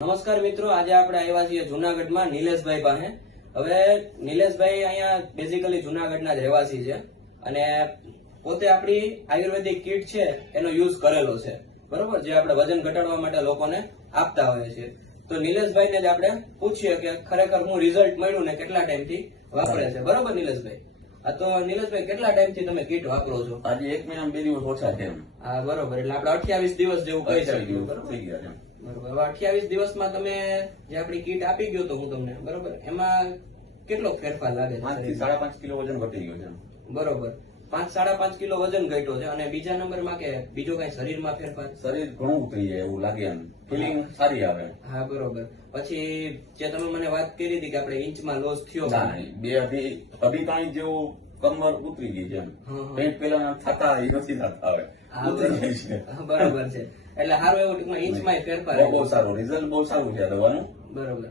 નમસ્કાર મિત્રો, આજે આપણે આવ્યા છીએ જુનાગઢમાં નિલેશભાઈ પાસે. હવે નિલેશભાઈ અહીંયા બેઝિકલી જુનાગઢના જ રહેવાસી છે અને પોતે આપણી આયુર્વેદિક કીટ છે એનો યુઝ કરેલો છે, બરોબર, જે આપણે વજન ઘટાડવા માટે લોકોને આપતા હોઈએ છીએ. તો નિલેશભાઈને જ આપણે પૂછીએ કે ખરેખર હું રિઝલ્ટ મળ્યું ને કેટલા ટાઈમથી વાપરે છે. બરોબર નિલેશભાઈ? તો નિલેશભાઈ, કેટલા ટાઈમથી તમે કીટ વાપરો છો? આજે 1 મહિના 2 દિવસ ઓછા છે. હા, બરોબર. એટલે આપણે 28 દિવસ જેવું કહી શકીએ. થઈ ગયા છે. બરોબર. હવે 28 દિવસમાં તમે જે આપણી કીટ આપી ગયો તો હું તમને, બરોબર, એમાં કેટલો ફેરફાર લાગે છે? 5 થી 5.5 કિલો વજન ઘટી ગયું છે. બરોબર. 5-5.5 કિલો વજન ઘટ્યો છે. અને બીજા નંબરમાં કે બીજો કઈ શરીરમાં ફેરફાર? શરીર ઘણું ઉતરી જાય એવું લાગે, એમ ફિલિંગ સારી આવે. હા, બરોબર. પછી જે તમે મને વાત કરી હતી કે આપણે ઇંચમાં લોસ થયો, ના, અઢી 3 જેવું કમર ઉતરી ગઈ છે. પેટ પેલા થતા એ નથી થતા, હવે ઉતરી ગઈ છે. બરોબર છે. એટલે સારું એવું ટૂંકમાં ઇંચમાં ફેરફાર. બહુ સારું રિઝલ્ટ, બહુ સારું છે આ દવાનું. બરોબર.